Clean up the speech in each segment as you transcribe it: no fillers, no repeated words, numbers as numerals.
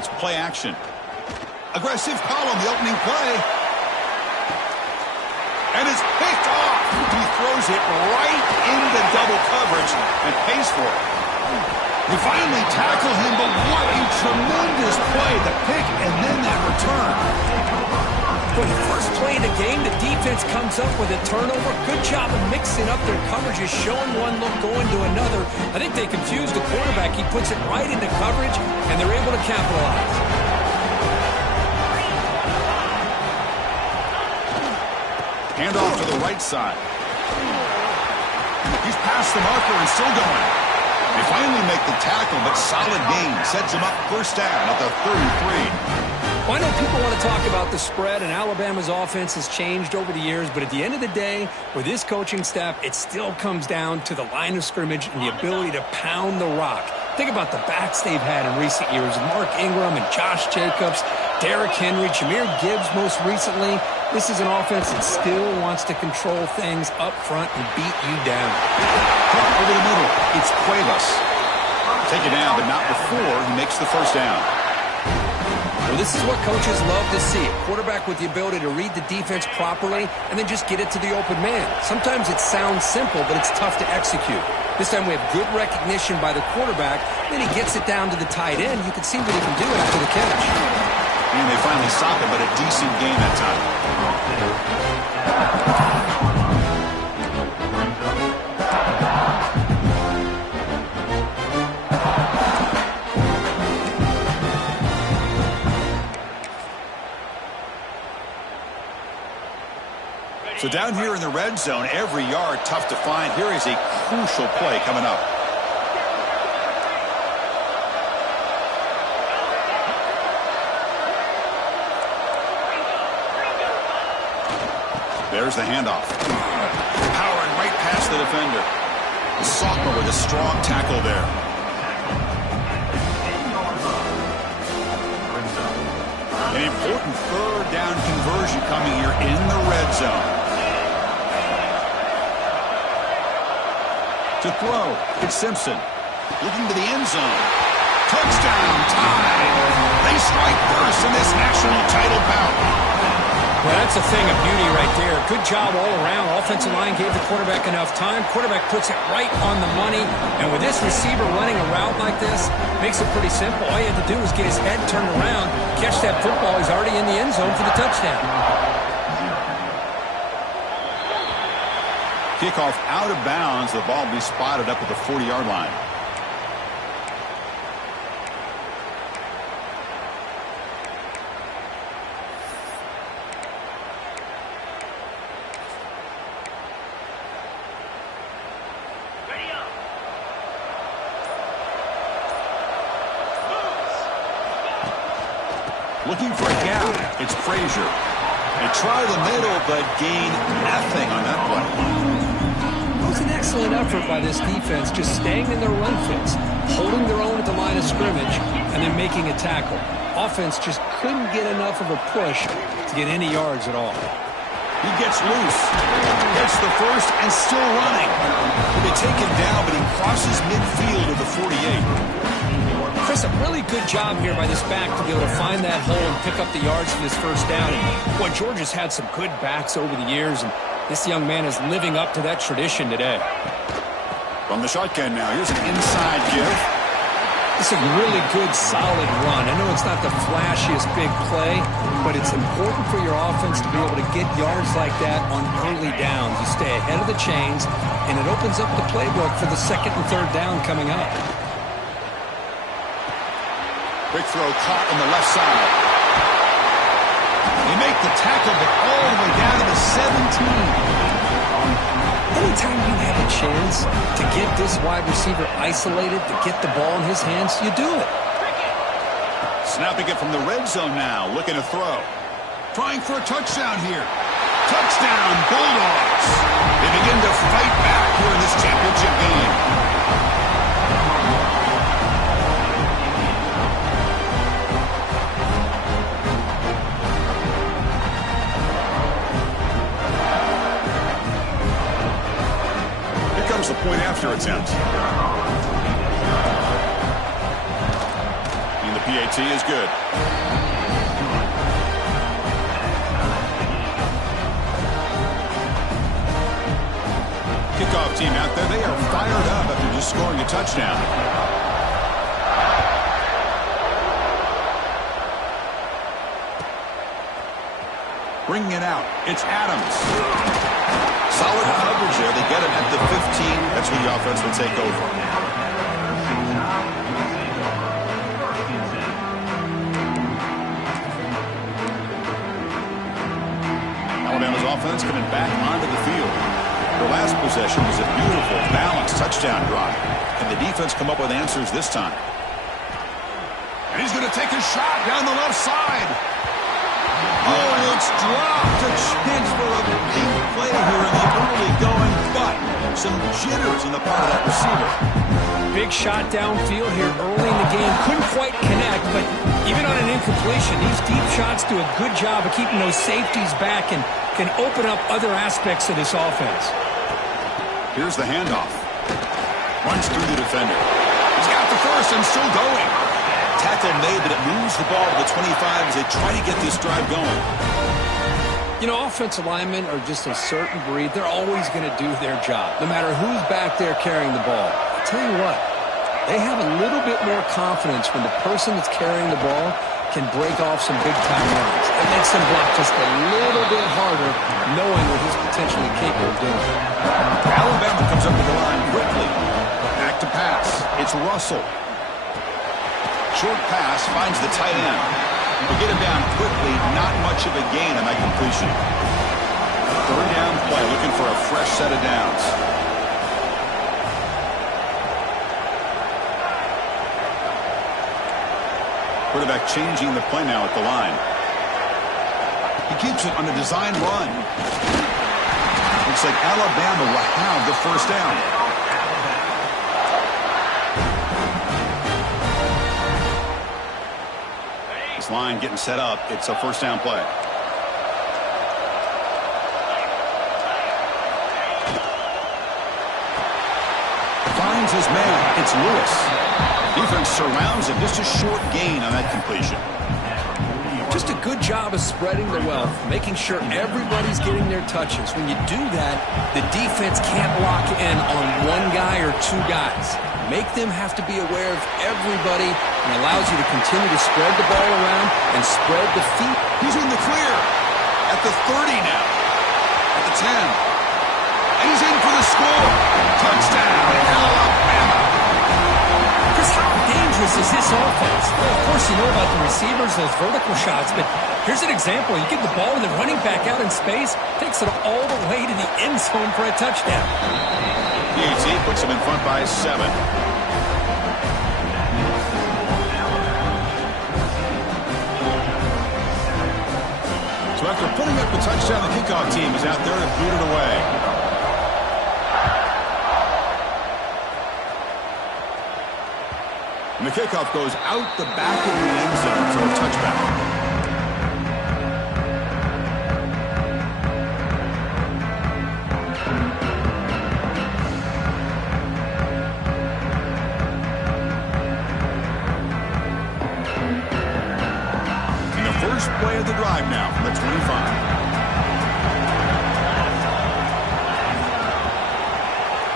defense. Play action. Aggressive call on the opening play. And it's picked off. He throws it right into double coverage and pays for it. They finally tackle him, but what a tremendous play. The pick and then that return. For the first play of the game, the defense comes up with a turnover. Good job of mixing up their coverages, showing one look, going to another. I think they confused the quarterback. He puts it right into coverage, and they're able to capitalize. Hand off to the right side. He's past the marker and still going. They finally make the tackle, but solid gain sets him up first down at the 33. Well, I know people want to talk about the spread, and Alabama's offense has changed over the years, but at the end of the day, with this coaching staff, it still comes down to the line of scrimmage and the ability to pound the rock. Think about the backs they've had in recent years, Mark Ingram and Josh Jacobs, Derrick Henry, Jahmyr Gibbs most recently. This is an offense that still wants to control things up front and beat you down. Over the middle, it's Cuevas. Take it down, but not before he makes the first down. Well, this is what coaches love to see. A quarterback with the ability to read the defense properly and then just get it to the open man. Sometimes it sounds simple, but it's tough to execute. This time we have good recognition by the quarterback. Then he gets it down to the tight end. You can see what he can do after the catch. And they finally stop him, but a decent game that time. So down here in the red zone, every yard tough to find. Here is a crucial play coming up. There's the handoff. Powering right past the defender. The sophomore with a strong tackle there. An important third down conversion coming here in the red zone. To throw, it's Simpson. Looking to the end zone. Touchdown time. They strike first in this national title bout. Well, that's a thing of beauty right there. Good job all around. Offensive line gave the quarterback enough time. Quarterback puts it right on the money. And with this receiver running a route like this, makes it pretty simple. All you had to do was get his head turned around, catch that football. He's already in the end zone for the touchdown. Kickoff out of bounds. The ball will be spotted up at the 40-yard line. Looking for a gap. It's Frazier. They try the middle, but gain nothing on that play. It was an excellent effort by this defense, just staying in their run fits, holding their own at the line of scrimmage, and then making a tackle. Offense just couldn't get enough of a push to get any yards at all. He gets loose, gets the first, and still running. They take him down, but he crosses midfield at the 48. Chris, a really good job here by this back to be able to find that hole and pick up the yards for this first down. And boy, Georgia's had some good backs over the years, and this young man is living up to that tradition today. From the shotgun now, here's an inside give. It's a really good, solid run. I know it's not the flashiest big play, but it's important for your offense to be able to get yards like that on early downs. You stay ahead of the chains, and it opens up the playbook for the second and third down coming up. Big throw caught on the left side. They make the tackle, but all the way down to the 17. Anytime you have a chance to get this wide receiver isolated, to get the ball in his hands, you do it. Snapping it from the red zone now, looking to throw. Trying for a touchdown here. Touchdown, Bulldogs. They begin to fight back here in this championship game. The point after attempt. And the PAT is good. Kickoff team out there, they are fired up after just scoring a touchdown. Bringing it out, it's Adams. Solid coverage there. They get him at the 15. That's where the offense will take over. Alabama's offense coming back onto the field. The last possession was a beautiful, balanced touchdown drive. And the defense come up with answers this time. And he's going to take a shot down the left side. Oh, it's dropped. A chance for a big play here in the early going, but some jitters on the part of that receiver. Big shot downfield here early in the game. Couldn't quite connect, but even on an incompletion, these deep shots do a good job of keeping those safeties back and can open up other aspects of this offense. Here's the handoff. Runs through the defender. He's got the first and still going. Tackle made, but it moves the ball to the 25 as they try to get this drive going. You know, offensive linemen are just a certain breed. They're always going to do their job, no matter who's back there carrying the ball. I'll tell you what, they have a little bit more confidence when the person that's carrying the ball can break off some big-time runs. It makes them block just a little bit harder, knowing what he's potentially capable of doing. Alabama comes up to the line quickly. Back to pass. It's Russell. Short pass finds the tight end. We'll get him down quickly. Not much of a gain on that completion. Third down play, looking for a fresh set of downs. Quarterback changing the play now at the line. He keeps it on a design run. Looks like Alabama will have the first down. Line getting set up. It's a first down play. Finds his man. It's Lewis. Defense surrounds him. Just a short gain on that completion. Just a good job of spreading the wealth, making sure everybody's getting their touches. When you do that, the defense can't lock in on one guy or two guys. Make them have to be aware of everybody and allows you to continue to spread the ball around and spread the feet. He's in the clear at the 30 now, at the 10. And he's in for the score. Touchdown, Alabama. Because how dangerous is this offense? Well, of course, you know about the receivers, those vertical shots, but here's an example. You get the ball and the running back out in space, takes it all the way to the end zone for a touchdown. PAT puts him in front by 7. So after putting up the touchdown, the kickoff team is out there to boot it away. And the kickoff goes out the back of the end zone for a touchback. Play of the drive now from the 25.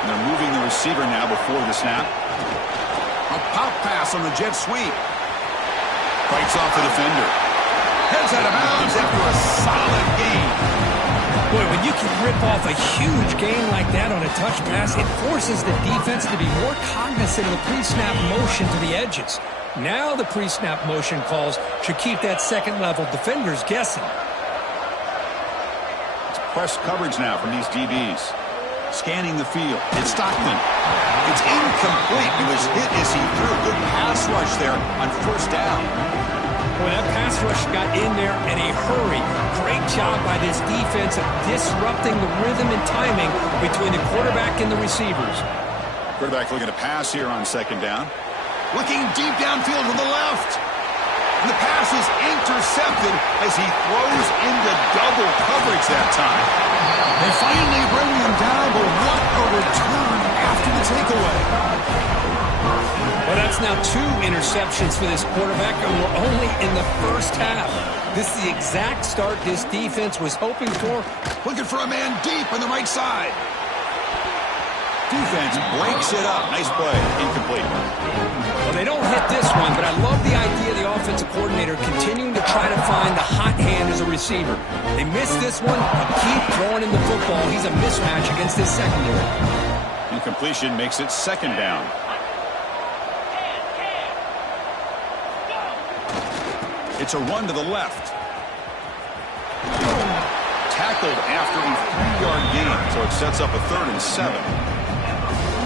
And they're moving the receiver now before the snap. A pop pass on the jet sweep. Fights off the defender. Heads out of bounds after a solid gain. Boy, when you can rip off a huge gain like that on a touch pass, it forces the defense to be more cognizant of the pre-snap motion to the edges. Now the pre-snap motion calls should keep that second-level defenders guessing. It's press coverage now from these DBs. Scanning the field. It's Stockman. It's incomplete. He was hit as he threw a good pass rush there on first down. Boy, that pass rush got in there in a hurry. Great job by this defense of disrupting the rhythm and timing between the quarterback and the receivers. Quarterback looking to pass here on second down. Looking deep downfield to the left. And the pass is intercepted as he throws into double coverage that time. They finally bring him down, but what a return after the takeaway. Well, that's now 2 interceptions for this quarterback, and we're only in the first half. This is the exact start this defense was hoping for. Looking for a man deep on the right side. Defense breaks it up. Nice play. Incomplete. Well, they don't hit this one, but I love the idea of the offensive coordinator continuing to try to find the hot hand as a receiver. They missed this one, but keep throwing him the football. He's a mismatch against his secondary. Incompletion makes it 2nd down. It's a run to the left. Tackled after a 3-yard gain, so it sets up a 3rd and 7.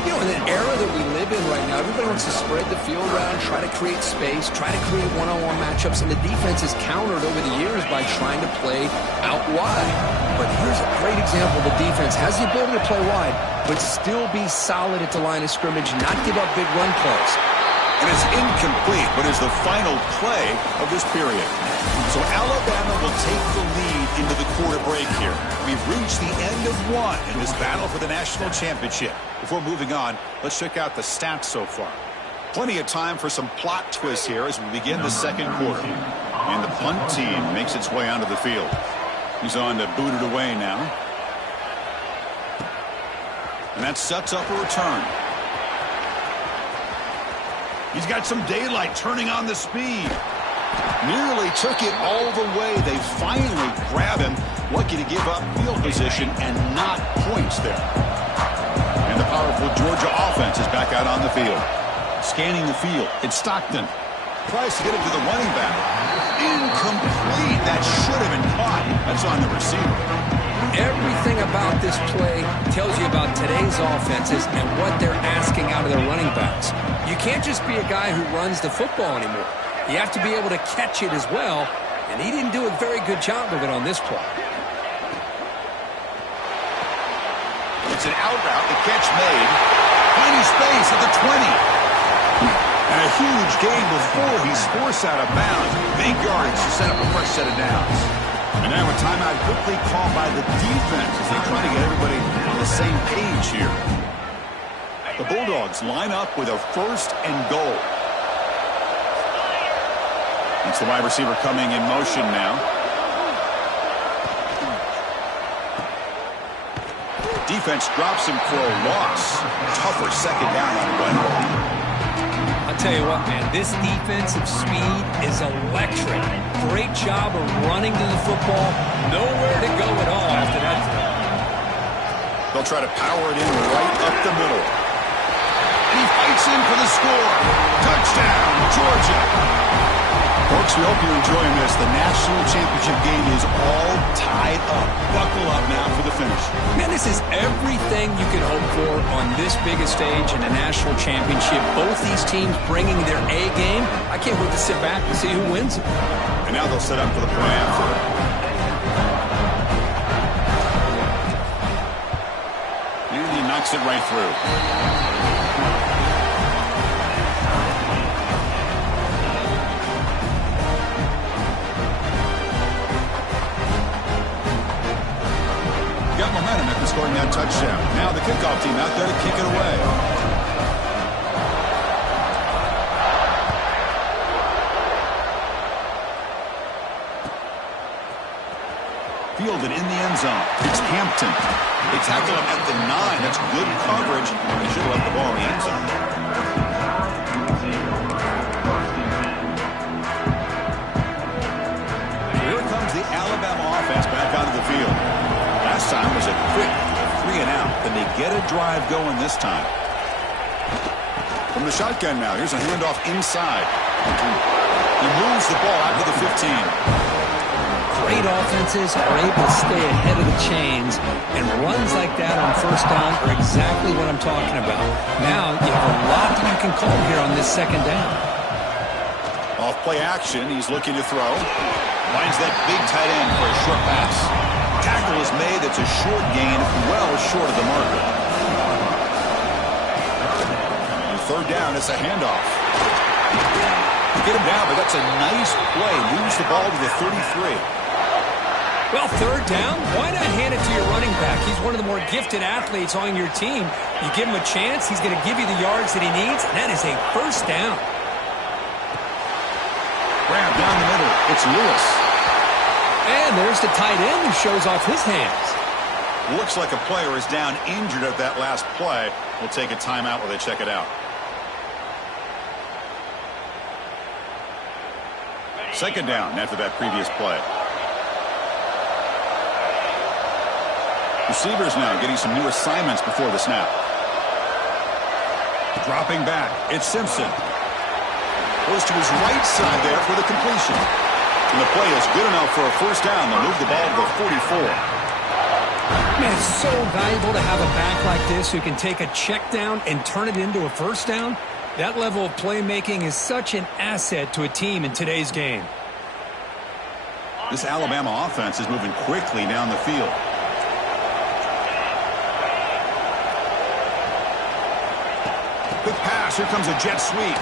You know, in an era that we live in right now, everybody wants to spread the field around, try to create space, try to create one-on-one matchups, and the defense has countered over the years by trying to play out wide. But here's a great example. The defense has the ability to play wide, but still be solid at the line of scrimmage, not give up big run plays. And it's incomplete, but is the final play of this period. So Alabama will take the lead into the quarter break here. We've reached the end of one in this battle for the national championship. Before moving on, let's check out the stats so far. Plenty of time for some plot twists here as we begin the 2nd quarter. And the punt team makes its way onto the field. He's on to boot it away now. And that sets up a return. He's got some daylight, turning on the speed. Nearly took it all the way. They finally grab him. Lucky to give up field position and not points there. And the powerful Georgia offense is back out on the field. Scanning the field. It's Stockton. Tries to get it to the running back. Incomplete. That should have been caught. That's on the receiver. Everything about this play tells you about today's offenses and what they're asking out of their running backs. You can't just be a guy who runs the football anymore. You have to be able to catch it as well, and he didn't do a very good job of it on this play. It's an out route, the catch made. Finding space at the 20. And a huge gain before he's forced out of bounds. Big yardage to set up a fresh set of downs. And now a timeout quickly called by the defense as they try to get everybody on the same page here. The Bulldogs line up with a 1st and goal. It's the wide receiver coming in motion now. Defense drops him for a loss. Tougher 2nd down on the run. I'll tell you what, man, this defensive speed is electric. Great job of running to the football. Nowhere to go at all after that throw. They'll try to power it in right up the middle. And he fights in for the score. Touchdown, Georgia. Folks, we hope you're enjoying this. The national championship game is all tied up. Buckle up now for the finish. Man, this is everything you can hope for on this biggest stage in a national championship. Both these teams bringing their A game. I can't wait to sit back and see who wins it. And now they'll set up for the play after. And he knocks it right through. Got momentum after scoring that touchdown. Now the kickoff team out there to kick it away. Fielded in the end zone. It's Hampton. They tackle him at the 9. That's good coverage. They should have left the ball in the end zone. Here comes the Alabama offense back onto the field. Last time was a quick 3 and out. Then they get a drive going this time. From the shotgun now, here's a handoff inside. He moves the ball out to the 15. Great offenses are able to stay ahead of the chains, and runs like that on 1st down are exactly what I'm talking about. Now you have a lot that you can call here on this 2nd down. Off play action, he's looking to throw. Finds that big tight end for a short pass. Tackle is made. That's a short gain, well short of the marker. And 3rd down, it's a handoff. Get him down, but that's a nice play. Moves the ball to the 33. Well, third down, why not hand it to your running back? He's one of the more gifted athletes on your team. You give him a chance, he's going to give you the yards that he needs, and that is a first down. Grab down the middle. It's Lewis. And there's the tight end who shows off his hands. Looks like a player is down injured at that last play. We'll take a timeout while they check it out. Second down after that previous play. Receivers now getting some new assignments before the snap. Dropping back, it's Simpson. Goes to his right side there for the completion. And the play is good enough for a first down. They'll move the ball to the 44. Man, it's so valuable to have a back like this who can take a check down and turn it into a first down. That level of playmaking is such an asset to a team in today's game. This Alabama offense is moving quickly down the field. Quick pass. Here comes a jet sweep.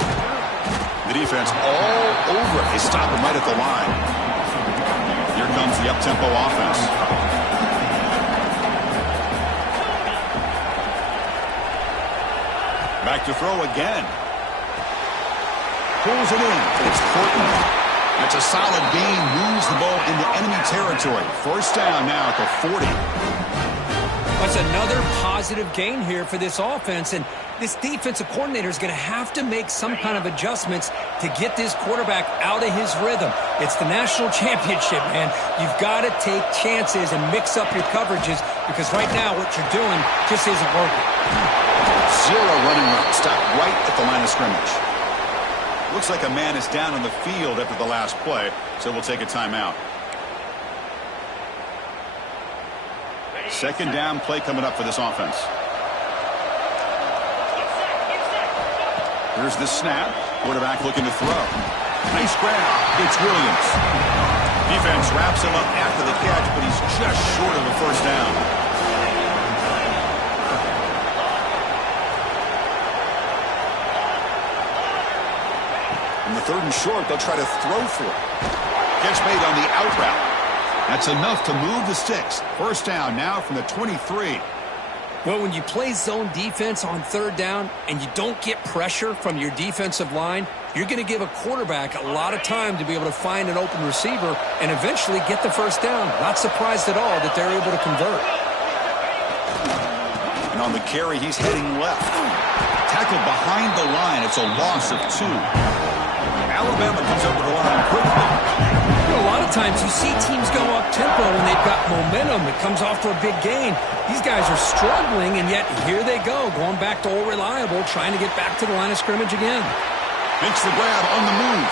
The defense all over it. They stop him right at the line. Here comes the up-tempo offense. Back to throw again. Pulls it in. It's Portland. That's a solid gain. Moves the ball into enemy territory. First down now at the 40. That's another positive gain here for this offense, and this defensive coordinator is going to have to make some kind of adjustments to get this quarterback out of his rhythm. It's the national championship, man. You've got to take chances and mix up your coverages because right now what you're doing just isn't working. Zero running route. Stop right at the line of scrimmage. Looks like a man is down on the field after the last play, so we'll take a timeout. Second down play coming up for this offense. Here's the snap. Quarterback looking to throw. Nice grab. It's Williams. Defense wraps him up after the catch, but he's just short of a first down. In the third and short, they'll try to throw for it. Catch made on the out route. That's enough to move the sticks. First down now from the 23. Well, when you play zone defense on third down and you don't get pressure from your defensive line, you're going to give a quarterback a lot of time to be able to find an open receiver and eventually get the first down. Not surprised at all that they're able to convert. And on the carry, he's heading left. Tackled behind the line. It's a loss of 2. Alabama comes over the line quickly. A lot of times you see teams go up-tempo when they've got momentum that comes off for a big gain. These guys are struggling, and yet here they go, going back to old reliable, trying to get back to the line of scrimmage again. Makes the grab on the move.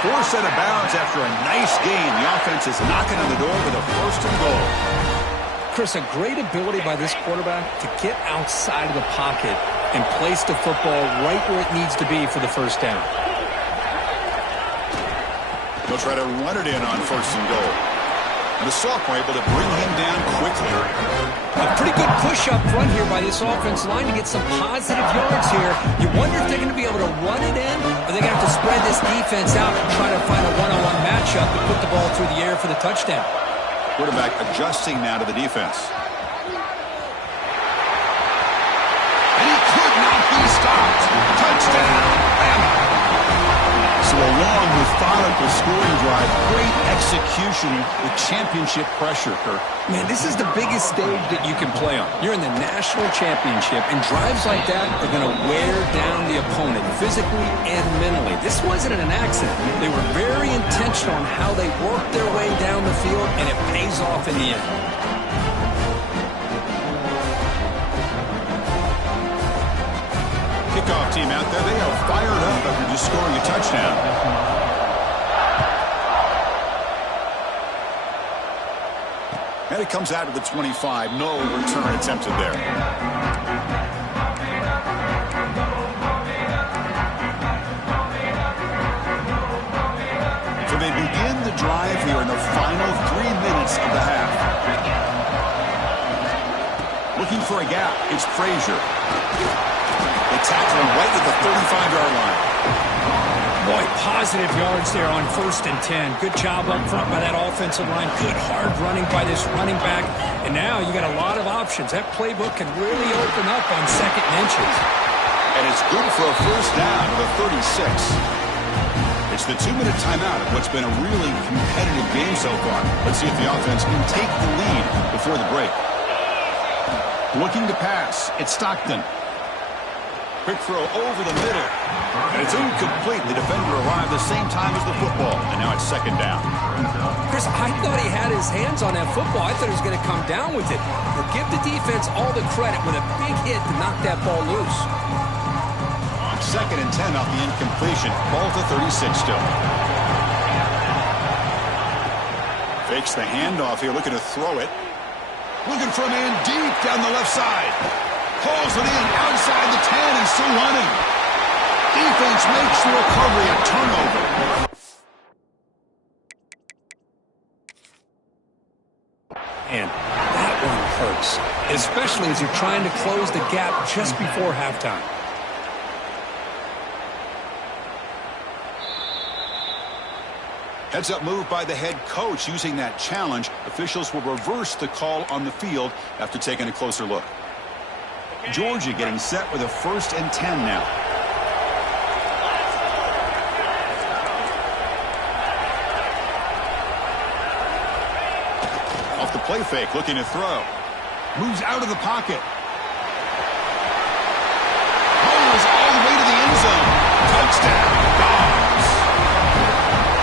Forced out of bounds after a nice gain. The offense is knocking on the door with a first and goal. Chris, a great ability by this quarterback to get outside of the pocket and place the football right where it needs to be for the first down. They'll try to run it in on first and goal. And the sophomore able to bring him down quickly. A pretty good push up front here by this offensive line to get some positive yards here. You wonder if they're going to be able to run it in, or they're going to have to spread this defense out and try to find a one-on-one matchup to put the ball through the air for the touchdown. Quarterback adjusting now to the defense. And he could not be stopped. Touchdown, Bama. So a long, methodical scoring drive. Great execution with championship pressure, Kirk. Man, this is the biggest stage that you can play on. You're in the national championship, and drives like that are going to wear down the opponent physically and mentally. This wasn't an accident. They were very intentional on how they worked their way down the field, and it pays off in the end. Kickoff team out there, they are fired up after just scoring a touchdown. And it comes out of the 25. No return attempted there. So they begin the drive here in the final 3 minutes of the half. Looking for a gap. It's Frazier. They tackle him right at the 35-yard line. Boy, positive yards there on 1st and 10. Good job up front by that offensive line. Good hard running by this running back. And now you got a lot of options. That playbook can really open up on 2nd and inches. And it's good for a first down to the 36. It's the 2-minute timeout of what's been a really competitive game so far. Let's see if the offense can take the lead before the break. Looking to pass. It's Stockton. Quick throw over the middle. And it's incomplete. The defender arrived the same time as the football. And now it's 2nd down. Chris, I thought he had his hands on that football. I thought he was going to come down with it. But give the defense all the credit with a big hit to knock that ball loose. 2nd and 10 off the incompletion. Ball to 36 still. Fakes the handoff here, looking to throw it. Looking for a man deep down the left side. Pulls it in outside the 10 and still running. Defense makes the recovery, a turnover. And that one hurts, especially as you're trying to close the gap just before halftime. Heads up move by the head coach using that challenge. Officials will reverse the call on the field after taking a closer look. Georgia getting set with a 1st and 10 now. Off the play fake, looking to throw. Moves out of the pocket. Rolls all the way to the end zone. Touchdown, Dogs.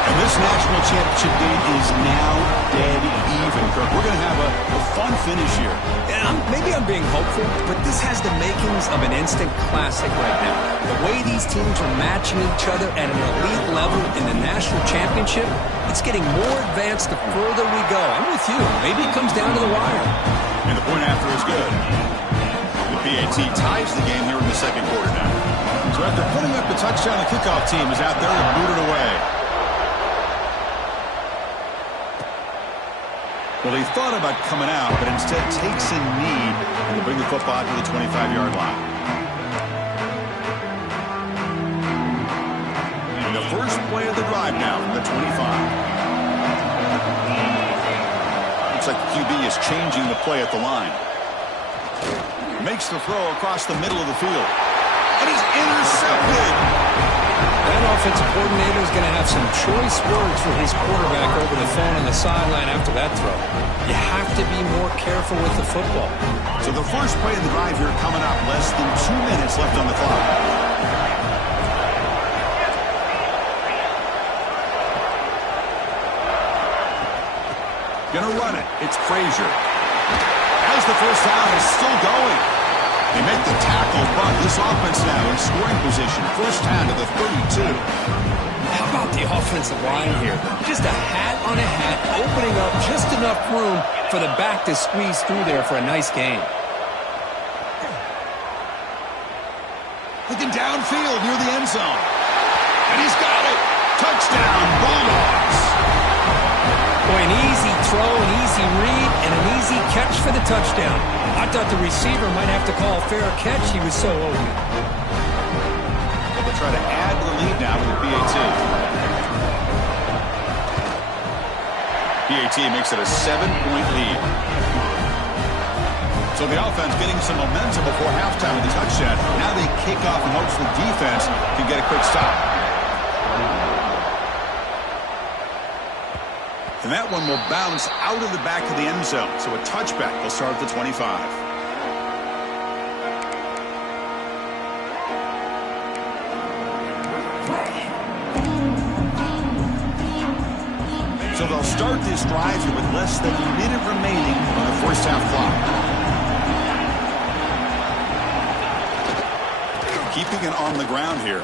And this national championship game is now dead even, Kirk. We're going to have a fun finish here. Yeah, maybe I'm being hopeful, but this has the makings of an instant classic right now. The way these teams are matching each other at an elite level in the national championship, it's getting more advanced the further we go. I'm with you. Maybe it comes down to the wire. And the point after is good. The PAT ties the game here in the 2nd quarter now. So after putting up the touchdown, the kickoff team is out there to boot it away. Well, he thought about coming out, but instead takes a knee and will bring the football to the 25-yard line. And the first play of the drive now from the 25. Looks like the QB is changing the play at the line. Makes the throw across the middle of the field. And he's intercepted. That offensive coordinator is going to have some choice words for his quarterback over the phone on the sideline after that throw. You have to be more careful with the football. So the first play of the drive here coming up, less than 2 minutes left on the clock. Gonna run it. It's Frazier. As the first down is still going. They make the tackle, but this offense now in scoring position. First down to the 32. How about the offensive line here? Just a hat on a hat, opening up just enough room for the back to squeeze through there for a nice gain. Looking downfield near the end zone. And he's got it. Touchdown, Bulldogs. Boy, an easy throw, an easy read, and an easy catch for the touchdown. I thought the receiver might have to call a fair catch. He was so open. Well, they'll try to add to the lead now with the PAT. PAT makes it a 7-point lead. So the offense getting some momentum before halftime with the touchdown. Now they kick off in hopes the defense can get a quick stop. And that one will bounce out of the back of the end zone. So a touchback will start at the 25. So they'll start this drive here with less than a minute remaining on the first half clock. Keeping it on the ground here.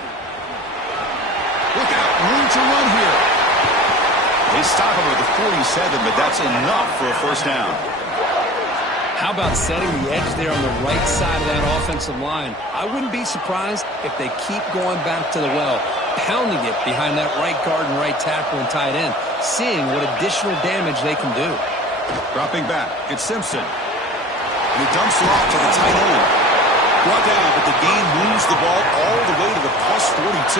Look out, room to run here. They stop him at the 47, but that's enough for a first down. How about setting the edge there on the right side of that offensive line? I wouldn't be surprised if they keep going back to the well, pounding it behind that right guard and right tackle and tight end, seeing what additional damage they can do. Dropping back, it's Simpson. And he dumps it off to the tight end. Brought down, but the game moves the ball all the way to the plus 42.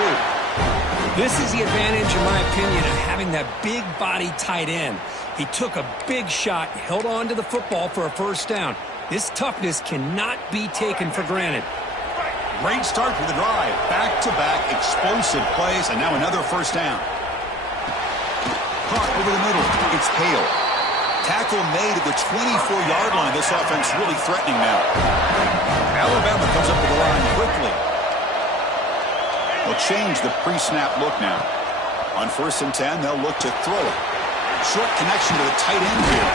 This is the advantage, in my opinion, of having that big body tight end. He took a big shot, held on to the football for a first down. This toughness cannot be taken for granted. Great start to the drive. Back-to-back explosive plays, and now another first down. Caught over the middle. It's Hale. Tackle made at the 24-yard line. This offense really threatening now. Alabama comes up to the line quickly. They'll change the pre-snap look now. On 1st and 10, they'll look to throw it. Short connection to the tight end here.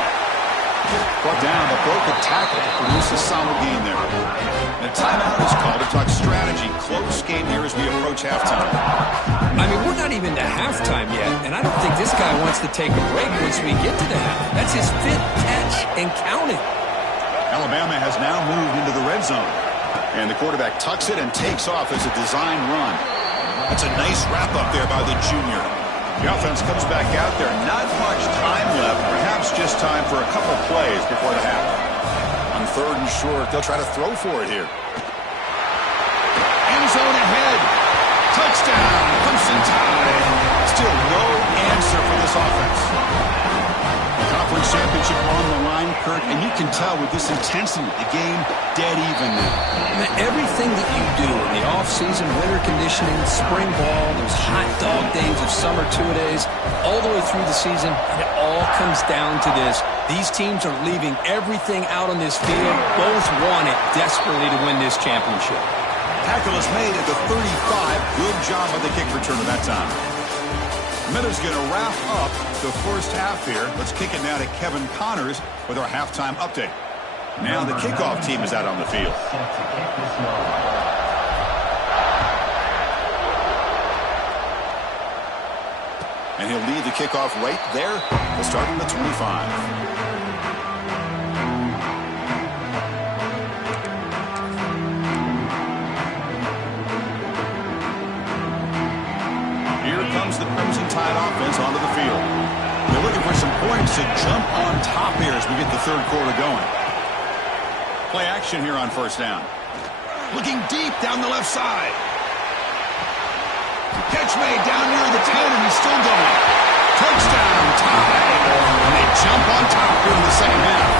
Brought down, but broke a tackle to produce a solid gain there. And a timeout is called to talk strategy. Close game here as we approach halftime. I mean, we're not even to halftime yet, and I don't think this guy wants to take a break once we get to the half. That's his 5th catch and counting. Alabama has now moved into the red zone. And the quarterback tucks it and takes off as a design run. That's a nice wrap-up there by the junior. The offense comes back out there. Not much time left. Perhaps just time for a couple plays before the half. On 3rd and short, they'll try to throw for it here. End zone ahead. Touchdown. Clemson Tide. Still no answer for this offense. The conference championship on the line, Kurt, and you can tell with this intensity, the game dead even now. Everything that you do in the off-season, winter conditioning, spring ball, those hot dog days of summer two-a-days, all the way through the season, and it all comes down to this. These teams are leaving everything out on this field. Both want it desperately to win this championship. Tackle is made at the 35. Good job on the kick return at that time. Miller's going to wrap up the first half here. Let's kick it now to Kevin Connors with our halftime update. Now the kickoff team is out on the field. And he'll lead the kickoff right there. We'll start on the 25. The Crimson Tide offense onto the field. They're looking for some points to jump on top here as we get the 3rd quarter going. Play action here on 1st down. Looking deep down the left side. Catch made down near the 10, and he's still going. Touchdown, Tide. And they jump on top here in the second half.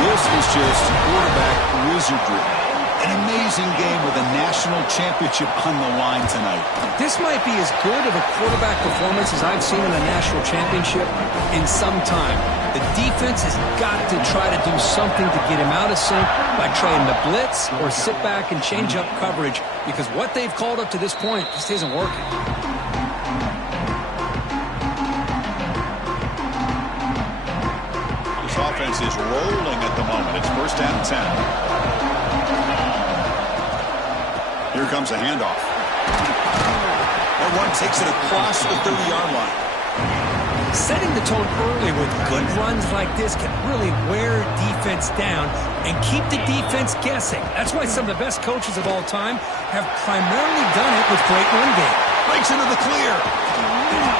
This is just quarterback wizardry. An amazing game with a national championship on the line tonight. This might be as good of a quarterback performance as I've seen in a national championship in some time. The defense has got to try to do something to get him out of sync by trying to blitz or sit back and change up coverage, because what they've called up to this point just isn't working. This offense is rolling at the moment. It's 1st down and 10. Here comes a handoff. And one takes it across the 30-yard line. Setting the tone early with good runs like this can really wear defense down and keep the defense guessing. That's why some of the best coaches of all time have primarily done it with great run game. Breaks into the clear.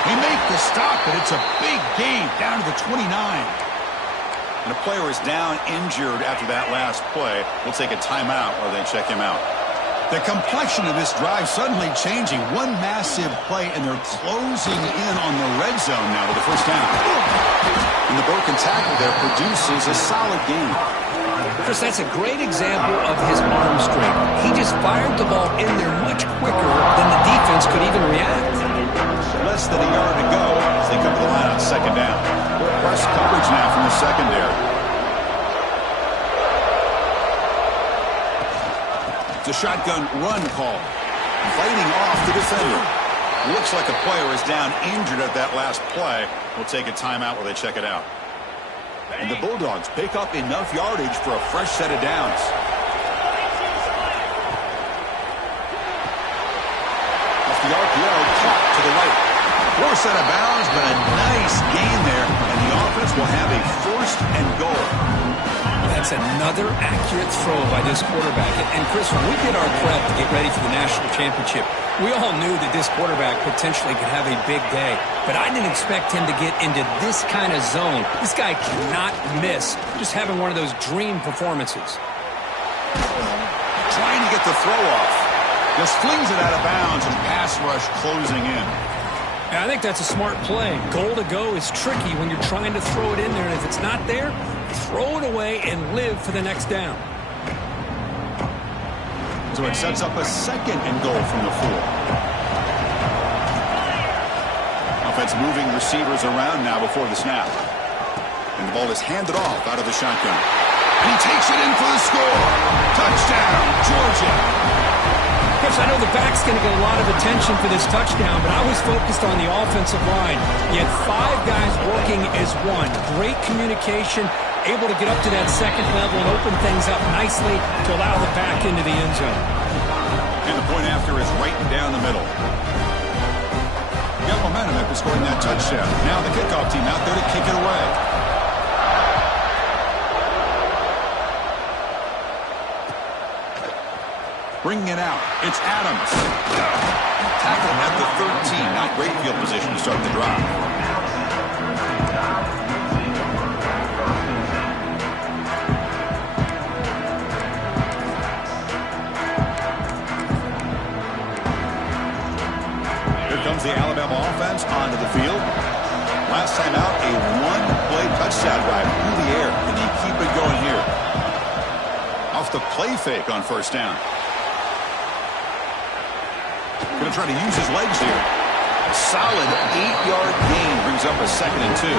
They make the stop, but it's a big gain down to the 29. And a player is down injured after that last play. We'll take a timeout while they check him out. The complexion of this drive suddenly changing. One massive play, and they're closing in on the red zone now with the first down. And the broken tackle there produces a solid gain. Chris, that's a great example of his arm strength. He just fired the ball in there much quicker than the defense could even react. Less than a yard to go as they come to the line on 2nd down. Press coverage now from the secondary. It's a shotgun run call. Fighting off the defender. Looks like a player is down injured at that last play. We'll take a timeout while they check it out. And the Bulldogs pick up enough yardage for a fresh set of downs. Off the RPO, caught to the right. Force out of bounds, but a nice gain there. And the offense will have a 1st and goal. That's another accurate throw by this quarterback. And Chris, when we did our prep to get ready for the national championship, we all knew that this quarterback potentially could have a big day. But I didn't expect him to get into this kind of zone. This guy cannot miss just having one of those dream performances. Trying to get the throw off. Just flings it out of bounds and pass rush closing in. Yeah, I think that's a smart play. Goal to go is tricky when you're trying to throw it in there, and if it's not there, throw it away and live for the next down. So it sets up a 2nd and goal from the 4. Offense moving receivers around now before the snap. And the ball is handed off out of the shotgun. And he takes it in for the score. Touchdown, Georgia. Yes, I know the back's going to get a lot of attention for this touchdown, but I was focused on the offensive line. You had 5 guys working as one. Great communication, able to get up to that 2nd level and open things up nicely to allow the back into the end zone. And the point after is right down the middle. Got momentum after scoring that touchdown. Now the kickoff team out there to kick it away. Bringing it out, it's Adams. Tackled at the 13. Not great field position to start the drive. Here comes the Alabama offense onto the field. Last time out, a 1-play touchdown drive through the air. Can he keep it going here? Off the play fake on 1st down. Going to try to use his legs here. A solid 8-yard gain brings up a 2nd and 2.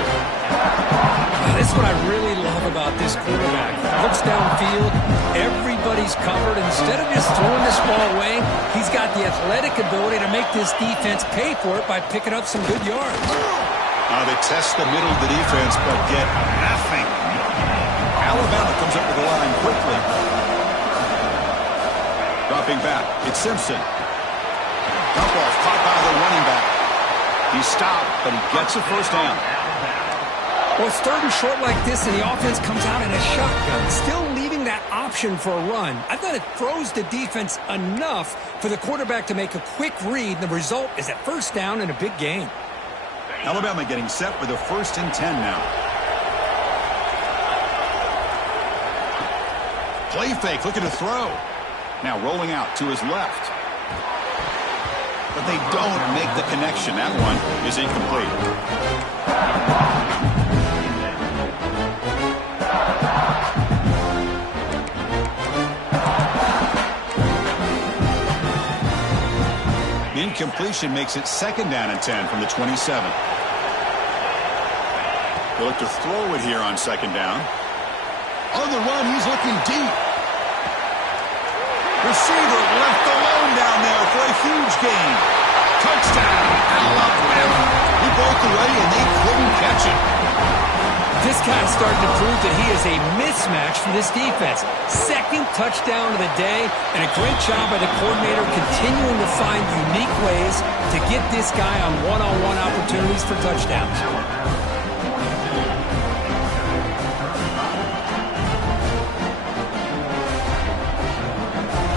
This is what I really love about this quarterback. Looks downfield, everybody's covered. Instead of just throwing this ball away, he's got the athletic ability to make this defense pay for it by picking up some good yards. They test the middle of the defense, but get nothing. Alabama comes up to the line quickly. Dropping back, it's Simpson. Dump off, caught by the running back. He's stopped, but he gets a 1st down. Well, it's 3rd and short like this, and the offense comes out in a shotgun, still leaving that option for a run. I thought it throws the defense enough for the quarterback to make a quick read. The result is a 1st down and a big gain. Alabama getting set for the 1st and 10 now. Play fake, looking to throw. Now rolling out to his left. But they don't make the connection. That one is incomplete. The incompletion makes it 2nd down and 10 from the 27. They'll look to throw it here on 2nd down. On the run, he's looking deep. Receiver left alone down there for a huge gain. Touchdown, Alabama. He broke away and they couldn't catch him. This guy's starting to prove that he is a mismatch for this defense. 2nd touchdown of the day, and a great job by the coordinator continuing to find unique ways to get this guy on one-on-one opportunities for touchdowns.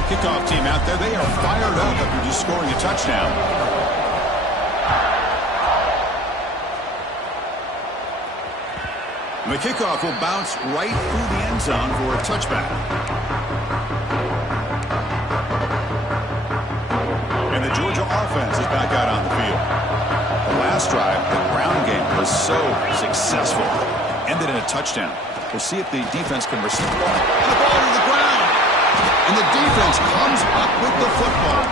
Kickoff team out there, they are fired up after just scoring a touchdown. And the kickoff will bounce right through the end zone for a touchback. And the Georgia offense is back out on the field. The last drive, the ground game was so successful. Ended in a touchdown. We'll see if the defense can respond. And the ball to the ground. And the defense comes up with the football.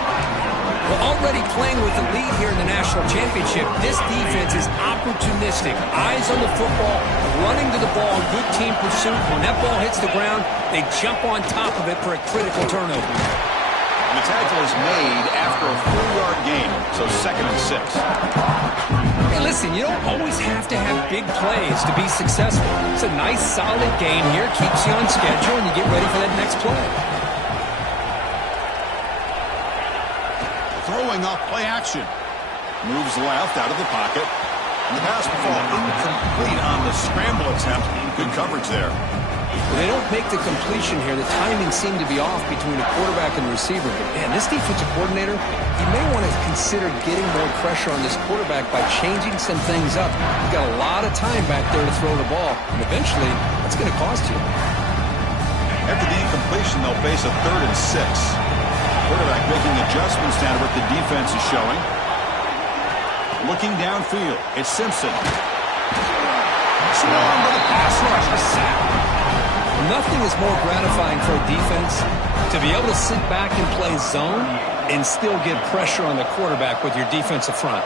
Well, already playing with the lead here in the national championship, this defense is opportunistic. Eyes on the football, running to the ball, good team pursuit. When that ball hits the ground, they jump on top of it for a critical turnover. And the tackle is made after a 4-yard gain, so 2nd and 6. Hey, listen, you don't always have to have big plays to be successful. It's a nice, solid gain here, keeps you on schedule, and you get ready for that next play. Throwing off play action. Moves left out of the pocket. And the pass will fall incomplete on the scramble attempt. Good coverage there. Well, they don't make the completion here. The timing seemed to be off between the quarterback and the receiver. But, man, this defensive coordinator, he may want to consider getting more pressure on this quarterback by changing some things up. He's got a lot of time back there to throw the ball. And eventually, that's going to cost you. After the incompletion, they'll face a 3rd and 6. Quarterback making adjustments down to what the defense is showing. Looking downfield, it's Simpson. Swarmed by the pass rush, a sack. Nothing is more gratifying for a defense to be able to sit back and play zone and still get pressure on the quarterback with your defensive front.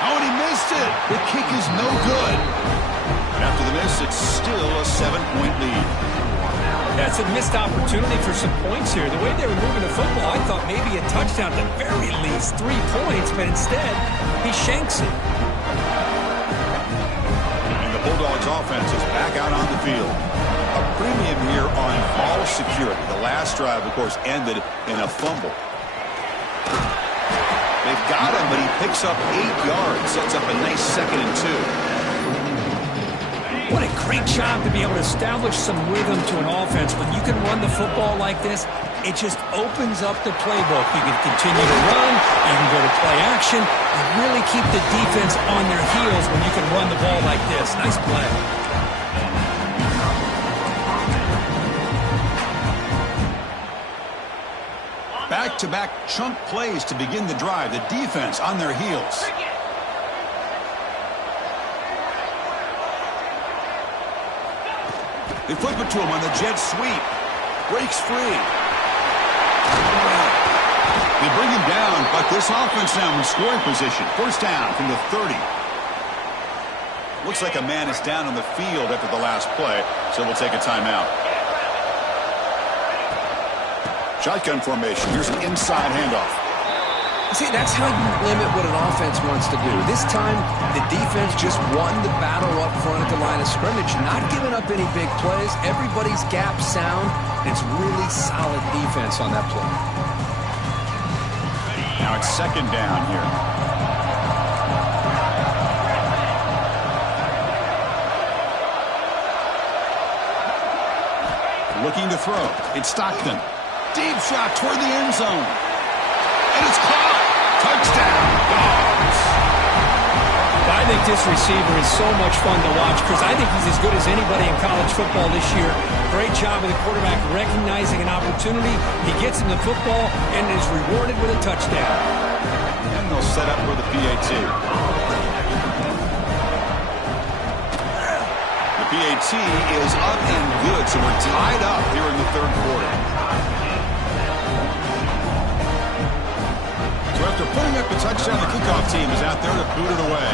Oh, and he missed it. The kick is no good. But after the miss, it's still a 7-point lead. Yeah, it's a missed opportunity for some points here. The way they were moving the football, I thought maybe a touchdown, at the very least 3 points, but instead, he shanks it. And the Bulldogs offense is back out on the field. A premium here on ball security. The last drive, of course, ended in a fumble. They've got him, but he picks up 8 yards. Sets up a nice 2nd and 2. What a great job to be able to establish some rhythm to an offense. When you can run the football like this, it just opens up the playbook. You can continue to run, you can go to play action, and really keep the defense on their heels when you can run the ball like this. Nice play. Back-to-back chunk plays to begin the drive. The defense on their heels. They flip it to him on the jet sweep. Breaks free. They bring him down, but this offense now in scoring position. First down from the 30. Looks like a man is down on the field after the last play, so we'll take a timeout. Shotgun formation. Here's an inside handoff. See, that's how you limit what an offense wants to do. This time, the defense just won the battle up front at the line of scrimmage, not giving up any big plays. Everybody's gap sound, and it's really solid defense on that play. Now it's 2nd down here. Looking to throw. It's Stockton. Deep shot toward the end zone. And it's caught. Touchdown, Dogs. I think this receiver is so much fun to watch, Chris. I think he's as good as anybody in college football this year. Great job of the quarterback recognizing an opportunity. He gets him the football and is rewarded with a touchdown. And they'll set up for the PAT. The PAT is up and good, so we're tied up here in the 3rd quarter. So after putting up a touchdown, the kickoff team is out there to boot it away.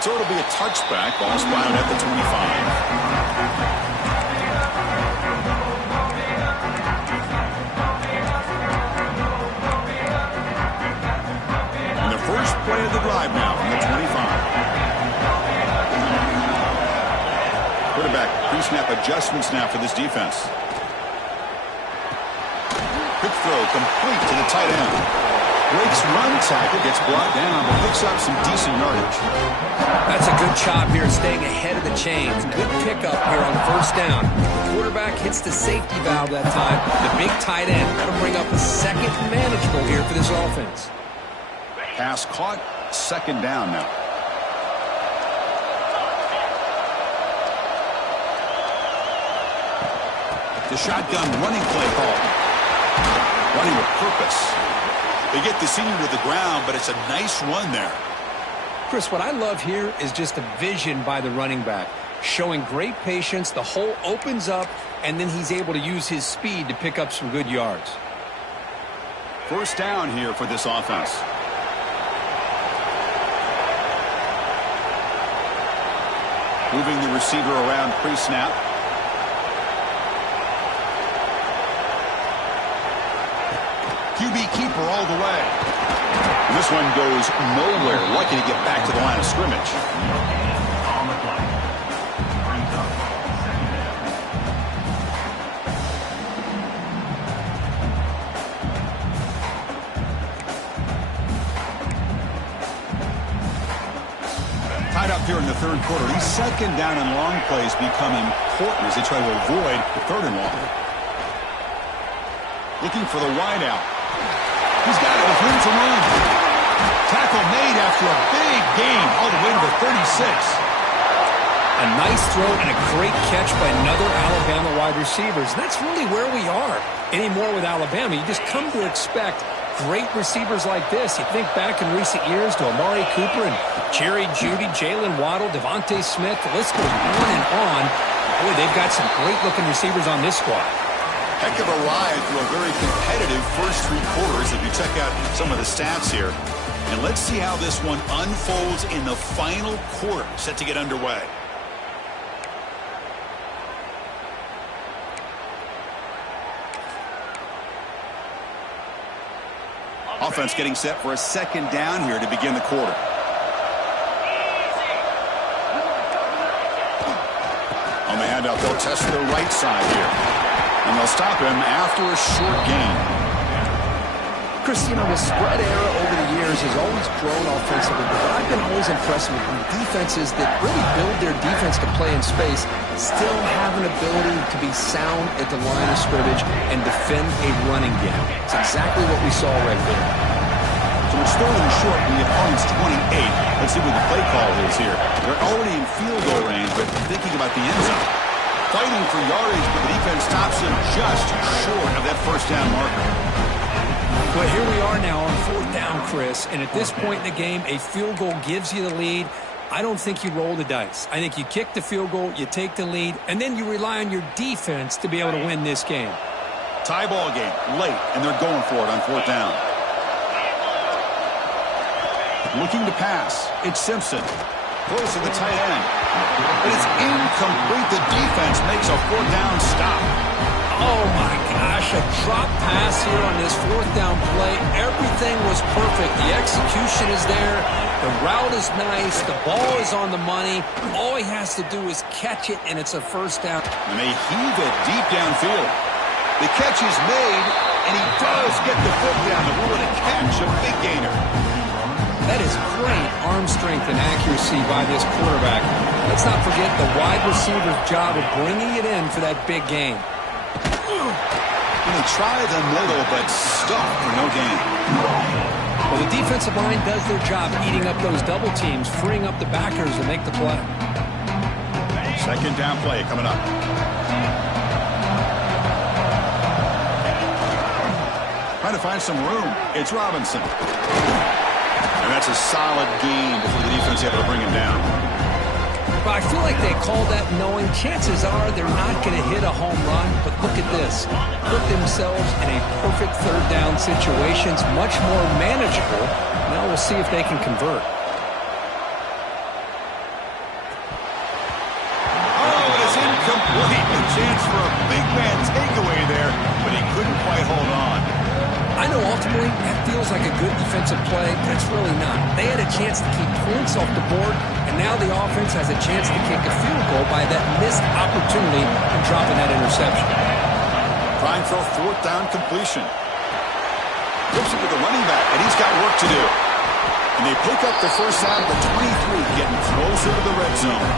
So it'll be a touchback. Ball spotted at the 25. And the first play of the drive now from the 25. Quarterback pre-snap adjustments now for this defense. Quick throw complete to the tight end. Breaks run tackle, gets brought down, but picks up some decent yardage. That's a good job here staying ahead of the chains. Good pickup here on 1st down. The quarterback hits the safety valve that time. The big tight end got to bring up a 2nd manageable here for this offense. Pass caught, 2nd down now. The shotgun running play call. Running with purpose. They get the senior to the ground, but it's a nice run there. Chris, what I love here is just a vision by the running back. Showing great patience, the hole opens up, and then he's able to use his speed to pick up some good yards. First down here for this offense. Moving the receiver around pre-snap. QB keeper all the way. And this one goes nowhere. Lucky to get back to the line of scrimmage. Tied up here in the 3rd quarter. These 2nd down and long plays become important as they try to avoid the 3rd and long. Looking for the wide out. He's got it with room to run. Tackle made after a big gain all the way to the 36. A nice throw and a great catch by another Alabama wide receivers. And that's really where we are anymore with Alabama. You just come to expect great receivers like this. You think back in recent years to Amari Cooper and Jerry Jeudy, Jalen Waddle, Devontae Smith. The list goes on and on. Boy, they've got some great-looking receivers on this squad. Heck of a ride through a very competitive first three quarters if you check out some of the stats here. And let's see how this one unfolds in the final quarter, set to get underway. Offense getting set for a second down here to begin the quarter. On the handout, they'll test the right side here. And they'll stop him after a short gain. Chris, you know, the spread era over the years has always grown offensively, but I've been always impressed with defenses that really build their defense to play in space, still have an ability to be sound at the line of scrimmage and defend a running game. It's exactly what we saw right there. So it's third and short from the opponent's 28. Let's see what the play call is here. They're already in field goal range, but thinking about the end zone. Fighting for yardage, but the defense stops him just short of that first down marker. But here we are now on fourth down, Chris, and at this point in the game, a field goal gives you the lead. I don't think you roll the dice. I think you kick the field goal, you take the lead, and then you rely on your defense to be able to win this game. Tie ball game, late, and they're going for it on fourth down. Looking to pass, it's Simpson. Close to the tight end. But it's incomplete. The defense makes a fourth down stop. Oh, my gosh, a drop pass here on this fourth down play. Everything was perfect. The execution is there. The route is nice. The ball is on the money. All he has to do is catch it, and it's a first down. And they heave it deep downfield. The catch is made, and he does get the foot down. The rule to catch, a big gainer. That is great arm strength and accuracy by this quarterback. Let's not forget the wide receiver's job of bringing it in for that big gain. And they try the middle, but stuck for no gain. Well, the defensive line does their job eating up those double teams, freeing up the backers to make the play. Second down play coming up. Trying to find some room. It's Robinson. And that's a solid gain before the defense able to bring him down. But I feel like they call that knowing chances are they're not going to hit a home run. But look at this. Put themselves in a perfect third down situation. It's much more manageable. Now we'll see if they can convert. Oh, it's incomplete. A chance for a big man takeaway there, but he couldn't quite hold on. I know ultimately that feels like a good defensive play, but it's really not. They had a chance to keep points off the board, and now the offense has a chance to kick a field goal by that missed opportunity and dropping that interception. Trying for a fourth down completion. Flips it to the running back, and he's got work to do. And they pick up the first down at the 23, getting closer to the red zone.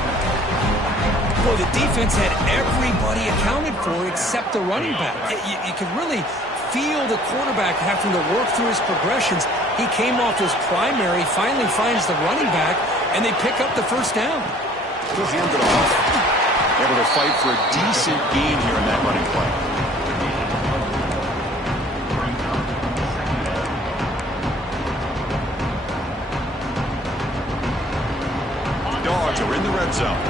Well, the defense had everybody accounted for except the running back. You could really feel the quarterback having to work through his progressions. He came off his primary, finally finds the running back, and they pick up the first down. He'll hand it off. Able to fight for a decent gain here in that running play. Dogs are in the red zone.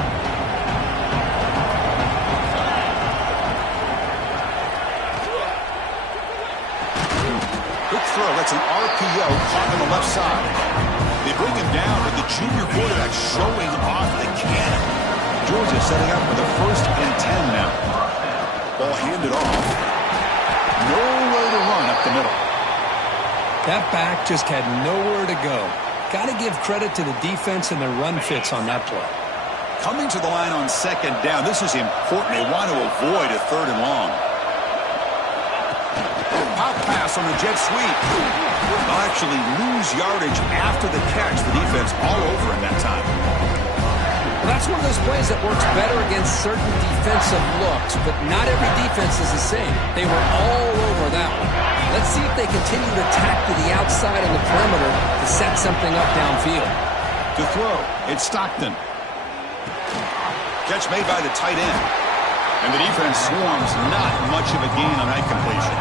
That's an RPO caught on the left side. They bring him down with the junior quarterback showing off the cannon. Georgia setting up for the 1st and 10 now. Ball handed off. Nowhere to run up the middle. That back just had nowhere to go. Got to give credit to the defense and their run fits on that play. Coming to the line on second down. This is important. They want to avoid a third and long. Pop pass on the jet sweep. They'll actually lose yardage after the catch. The defense all over him that time. Well, that's one of those plays that works better against certain defensive looks, but not every defense is the same. They were all over that one. Let's see if they continue to tack to the outside on the perimeter to set something up downfield. To throw, it's Stockton. Catch made by the tight end. And the defense swarms, not much of a gain on that completion.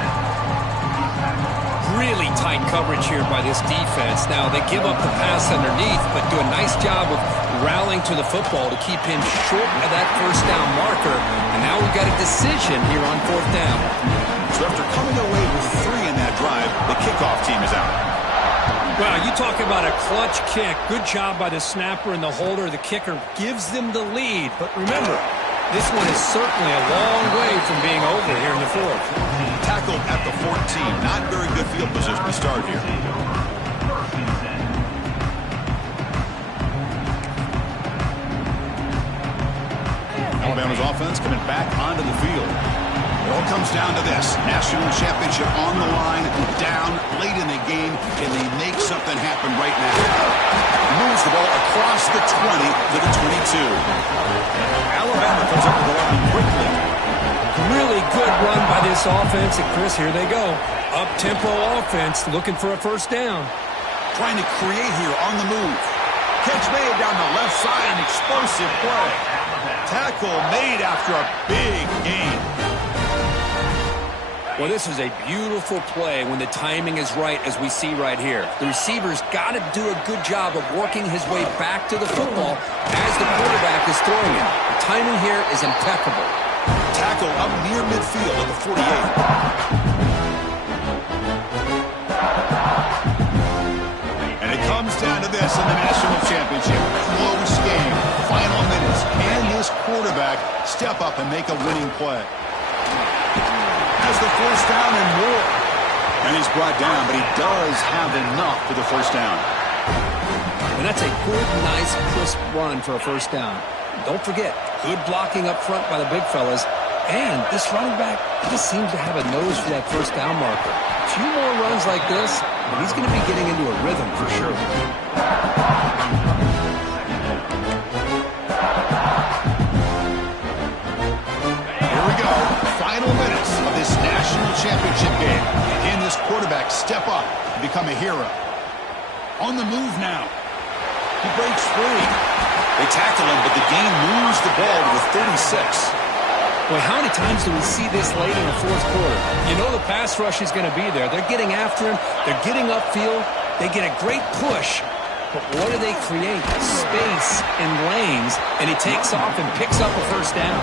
Really tight coverage here by this defense. Now, they give up the pass underneath, but do a nice job of rallying to the football to keep him short of that first down marker. And now we've got a decision here on fourth down. So after coming away with 3 in that drive, the kickoff team is out. Wow, you talk about a clutch kick. Good job by the snapper and the holder. The kicker gives them the lead. But remember, this one is certainly a long way from being over here in the fourth. Tackled at the 14. Not very good field position to start here. Alabama's offense coming back onto the field. It all comes down to this. National championship on the line, down late in the game. Can they make something happen right now? Moves the ball across the 20 to the 22. Alabama comes up with the line quickly. Really good run by this offense. And, Chris, here they go. Up-tempo offense looking for a first down. Trying to create here on the move. Catch made down the left side. An explosive play. Tackle made after a big gain. Well, this is a beautiful play when the timing is right, as we see right here. The receiver's got to do a good job of working his way back to the football as the quarterback is throwing it. The timing here is impeccable. Tackle up near midfield at the 48. And it comes down to this in the national championship. Close game. Final minutes. Can this quarterback step up and make a winning play? Has the first down and more. And he's brought down, but he does have enough for the first down. And that's a good, nice, crisp run for a first down. Don't forget, good blocking up front by the big fellas. And this running back just seems to have a nose for that first down marker. A few more runs like this, and he's going to be getting into a rhythm for sure. Here we go. Final minutes of this national championship game. Can this quarterback step up and become a hero? On the move now. He breaks free. They tackle him, but the game moves the ball to the 36. Boy, how many times do we see this late in the fourth quarter? You know the pass rush is going to be there. They're getting after him. They're getting upfield. They get a great push. But what do they create? Space and lanes. And he takes off and picks up a first down.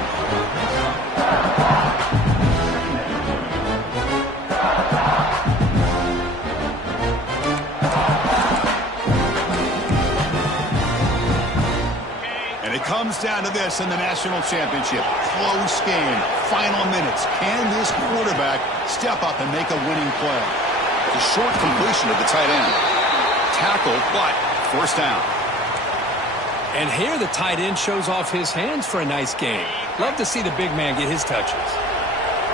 It comes down to this in the national championship. Close game. Final minutes. Can this quarterback step up and make a winning play? The short completion of the tight end. Tackle, but first down. And here the tight end shows off his hands for a nice game. Love to see the big man get his touches.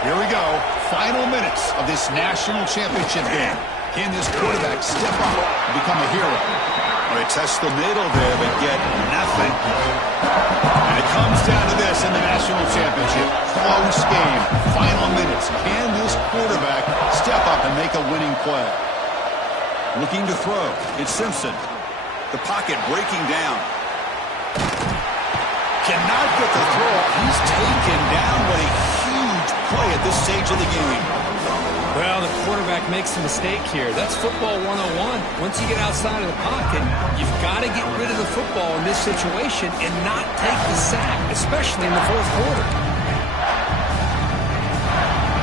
Here we go. Final minutes of this national championship game. Can this quarterback step up and become a hero? They test the middle there, but get nothing. And it comes down to this in the national championship. Close game. Final minutes. Can this quarterback step up and make a winning play? Looking to throw. It's Simpson. The pocket breaking down. Cannot get the throw. He's taken down, but a huge play at this stage of the game. Well, the quarterback makes a mistake here. That's football 101. Once you get outside of the pocket, you've got to get rid of the football in this situation and not take the sack, especially in the fourth quarter.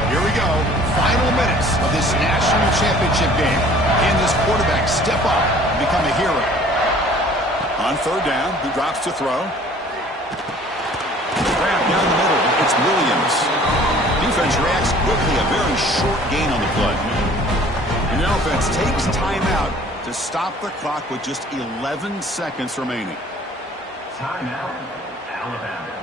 Here we go. Final minutes of this national championship game. Can this quarterback step up and become a hero? On third down, he drops to throw. Grab down the middle. It's Williams. Defense reacts quickly, a very short gain on the play. And the offense takes timeout to stop the clock with just 11 seconds remaining. Timeout, Alabama.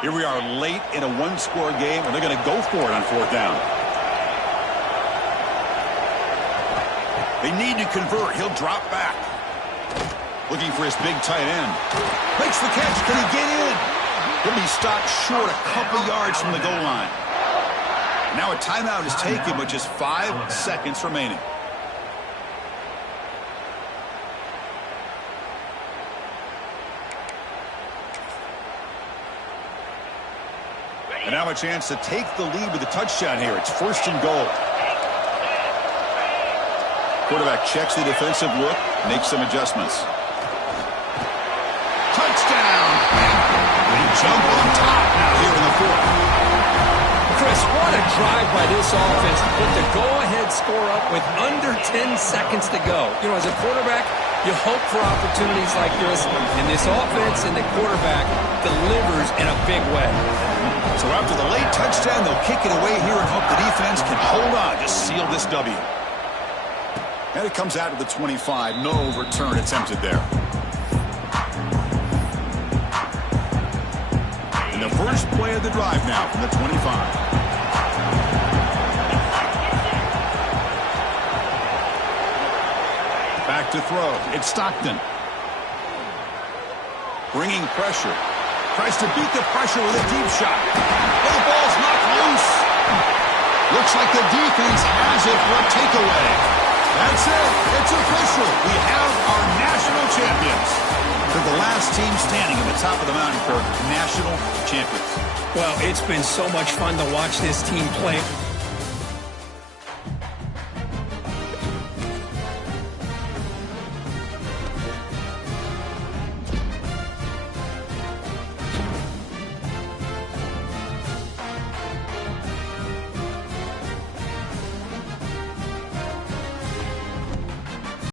Here we are late in a one-score game, and they're going to go for it on fourth down. They need to convert. He'll drop back. Looking for his big tight end. Makes the catch. Can he get in? He'll be stopped short a couple yards from the goal line. Now a timeout is taken with just 5 seconds remaining. And now a chance to take the lead with a touchdown here. It's 1st and goal. Quarterback checks the defensive look, makes some adjustments. Touchdown! They jump on top now here in the 4th. Chris, what a drive by this offense to put the go-ahead score up with under 10 seconds to go. You know, as a quarterback, you hope for opportunities like this, and this offense and the quarterback delivers in a big way. So after the late touchdown, they'll kick it away here and hope the defense can hold on to seal this W. And it comes out to the 25. No return attempted there. And the first play of the drive now from the 25. Back to throw. It's Stockton. Bringing pressure. Tries to beat the pressure with a deep shot. But the ball's knocked loose. Looks like the defense has it for a takeaway. That's it. It's official. We have our national champions. They're the last team standing at the top of the mountain for national champions. Well, it's been so much fun to watch this team play.